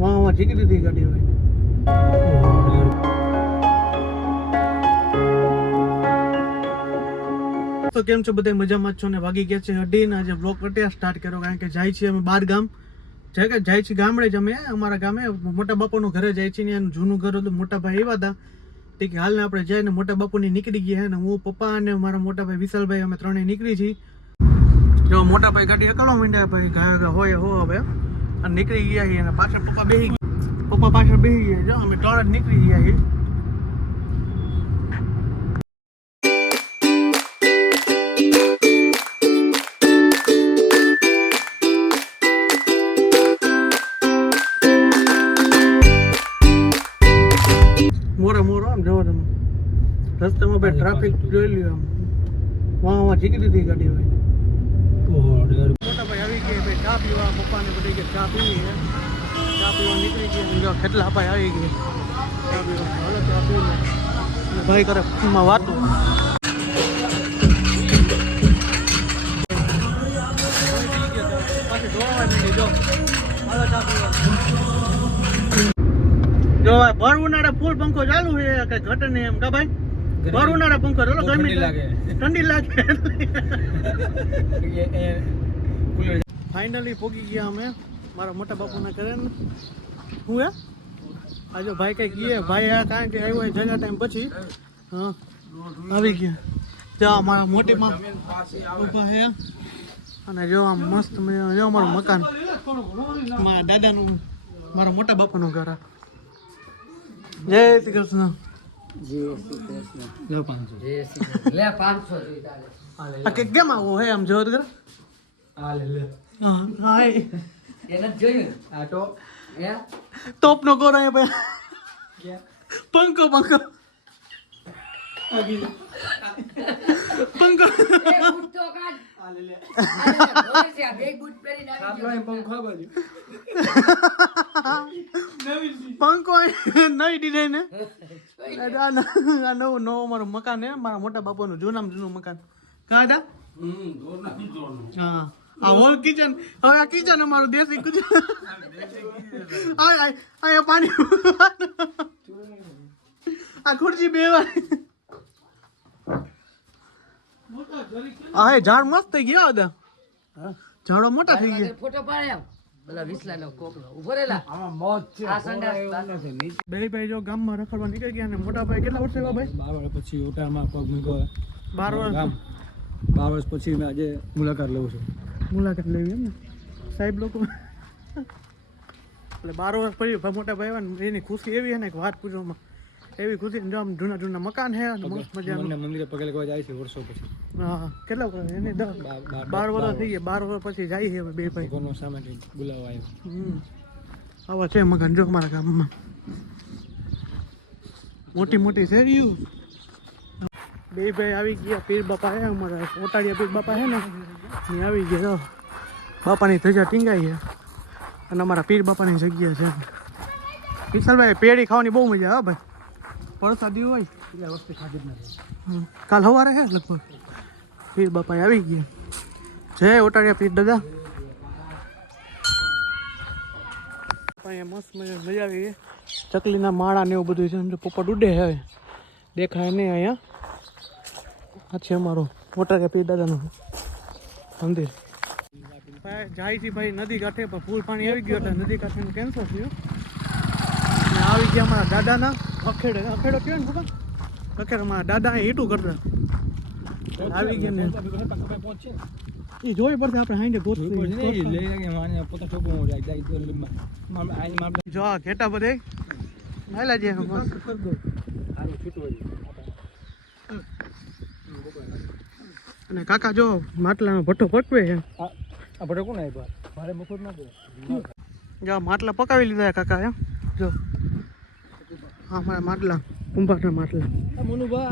વાહ વાહ ઠીક દીધી ગાડી હવે. તો કેમ છો બધા મજામાં છો ને? વાગી ગયા છે અઢીને. આજે બ્લોક કટ્યા સ્ટાર્ટ કર્યો, કારણ કે જાય છીએ અમે બાર ગામ. છે કે જાય છીએ ગામડે જ અમે, અમારા ગામે. મોટા બાપુનું ઘરે જાય છે ને, એનું જૂનું ઘર હતું, મોટા ભાઈ આવ્યા હતા. તે કે હાલને આપણે જઈને મોટા બાપુની નીકળી ગયા અને હું, પપ્પા અને મારા મોટા ભાઈ વિશાલભાઈ, અમે ત્રણેય નીકળી છીએ. જો, મોટા ભાઈ ગાડી એકલો મીંડ્યા, ભાઈ ઘા, હોય, હો, હવે. અને નીકળી ગયા છીએ અને પાછળ પપ્પા બેસી પપ્પા પાછળ બેસી ગયા જો અમે ત્રણ જ નીકળી ગયા છીએ. મોરે મોરો આમ જવો તમે. રસ્તામાં ભાઈ ટ્રાફિક જોઈ લ્યો આમ. વાહ વાહ જીકી દીધી ગાડી ભાઈ પીવા પપ્પાને બધી કે ચા પીવી છે. ચા પીવા નીકળી ગયા કેટલા ભાઈ આવી ગયા. ચા પીવા. હાલો ચા પી ભાઈ કરે ફોનમાં વાતો. જો. ભર ઉનાળે ફૂલ પંખો ચાલુ છે કઈ ઘટ ને એમ. કા ભાઈ? ભર ઉનાળે પંખો ચાલો ગરમી લાગે. ઠંડી લાગે. ફાઇનલી પોગી ગયા અમે. મારા મોટા બાપુના ઘરે. ને હું? હે આજે ભાઈ કઈ ગયે ભાઈ આ કારણ કે આવ્યો હોય જગ્યા ટાઈમ પછી. હા. આવી ગયા. જો મારા મોટી માં ઊભા હે. અને જો આમ મસ્ત જો મારું મકાન. મારા દાદાનું મારા મોટા બાપાનું ઘર આ. જય શ્રી કૃષ્ણ. લે પાંચસો. જોઈ તારે આ કે કેમ આવો હે આમ જોર કર આ લે લે. હા હાય. એને જોયું. આ તો હે તોપનો કોર એ ભાઈ. પંખો પંખો. પંખો. પંખો નહીં ડિઝાઇન ન- નવું નવું મારું મકાન હે. મારા મોટા બાપાનું જૂનામાં જૂનું મકાન. કાઢા? હા. આ હોલ કિચન હવે આ કિચન અમારું દેશી કિચન આ આ- અહીંયા પાણી આ ખુરશી બેવાની આ હે ઝાડ મસ્ત થઈ ગયા હતા ઝાડો મોટા થઈ ગયા. ફોટો પાડ્યા પેલા વિસલાનો કોકનો. ઊભો રહેલા. આ સંડાસ બે ભાઈ જો ગામમાં રખડવા નીકળી ગયા અને મોટા ભાઈ કેટલા વર્ષ ભાઈ? બાર વર્ષ પછી ઉટારમાં બાર વર્ષ. ગામ બાર વર્ષ પછી મેં આજે મુલાકાત લઉં છું. મુલાકાત લેવી એમ ને. સાહેબ લોકો એટલે બાર વર્ષ પછી મોટા ભાઈ ને એની ખુશી એવી છે ને કે વાત પૂછવામાં. એવી ખુશી ને જો આમ જૂના જૂના મકાન છે અને મસ્ત મજાનું. મંદિરે પગે લગવા જાય છે વર્ષો પછી. હા કેટલા વર્ષ એને દસ બાર- વર્ષ થઈ ગયા. બાર વર્ષ પછી જાય છે બે ભાઈ. કોનો સામે બોલાવવા આવ્યો. આવા છે મકાન જો અમારા ગામમાં. મોટી મોટી શેરીઓ. બે ભાઈ આવી ગયા. પીર બાપા હે અમારા. ઓટાડિયા પીર બાપા હે ને. એ આવી ગયા તો બાપાની ધજા ટીંગાઈ છે. અને અમારા પીર બાપાની જગ્યા છે. વિશાલભાઈ પેડી ખાવાની બહુ મજા આવે ભાઈ. પરસાદી હોય. એટલે વસ્તુ ખાધી જ નથી. કાલ સવારે હે લગભગ. પીર બાપા આવી ગયા જય ઓટાડિયા પીર દાદા. અહીંયા મસ્ત મજા મજા આવી ગઈ. ચકલીના માળા ને એવું બધું છે. સમજો પોપટ ઉડે હવે. દેખાય નહીં અહીંયા. આ છે અમારું ઓટાડિયા પીર દાદાનું. મંદિર. ભાઈ જાય છે ભાઈ નદી કાંઠે પણ ફૂલ પાણી આવી ગયું એટલે નદી કાંઠે કેન્સલ થયું. અને આવી ગયા અમારા દાદાના અખેડે. અખેડો કયો ને ખબર? અખેડ અમારા દાદા અહીં હીટું કરતા. આવી ગયા ને. પહોંચે એ જોઈ પડશે આપણે હાઈન્ડે માર જો ઘેટા બધે. નાયલા જે મસ્ત. સારું છૂટું હોય અને કાકા જો માટલાનો ભઠ્ઠો પકવે છે. આ ભઠ્ઠો કોણ આવ્યો મારે મફત ના દે. જો આ માટલા પકાવી લીધા કાકા એમ જો. હા મારા માટલા કુંભારના માટલા. મનુભા.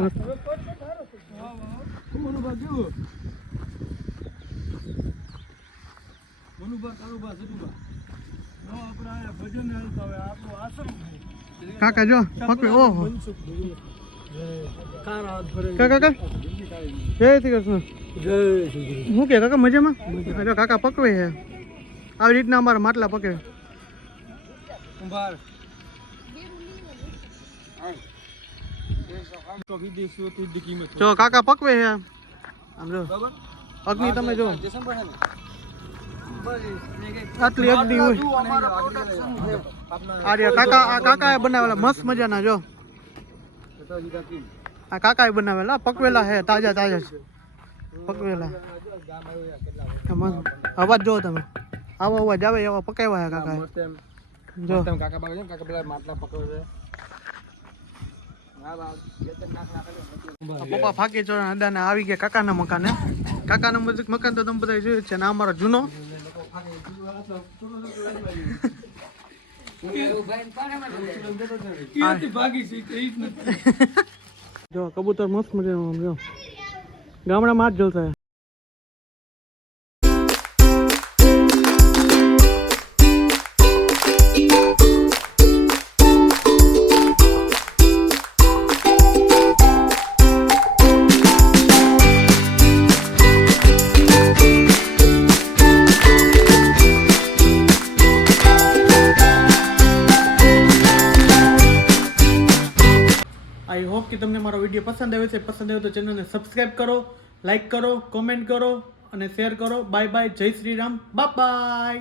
મનુભા કેવું? મનુભા કારુભા સજુભા નો આપણા ભજન હાલતા હોય આપણું આશ્રમ કાકા જો પકવે ઓહો. કાકા કાકા જય શ્રી કૃષ્ણ. હું કે કાકા મજામાં? જો કાકા પકવે છે. આવી રીતના અમારા માટલા પકવે. જો કાકા પકવે છે. આમ આમ જો અગ્નિ તમે જો. ડિસેમ્બર છે ને? આટલી અગ્નિ હોય. આ કાકા આ કાકાએ બનાવેલા મસ્ત મજાના જો. આ કાકાએ બનાવેલા પકવેલા હે તાજા તાજા છે. પકવેલા. અવાજ જો તમે. આવો અવાજ આવે એવા પકાવ્યા હે જો. કાકા બાગા કાકા પેલા માટલા પકવે પપ્પા ફાકી ચોરા અડાને આવી ગયા કાકાના મકાને. કાકાના મકાન તો તમે બધા જોયું છે ને અમારો જૂનો. જ કબૂતર મસ્ત મજાનું જો. ગામડામાં જ જલસા વીડિયો પસંદ આવ્યો છે, પસંદ આવ્યો તો ચેનલને સબસ્ક્રાઈબ કરો લાઈક કરો કોમેન્ટ કરો અને શેર કરો. બાય બાય જય શ્રી રામ. Bye bye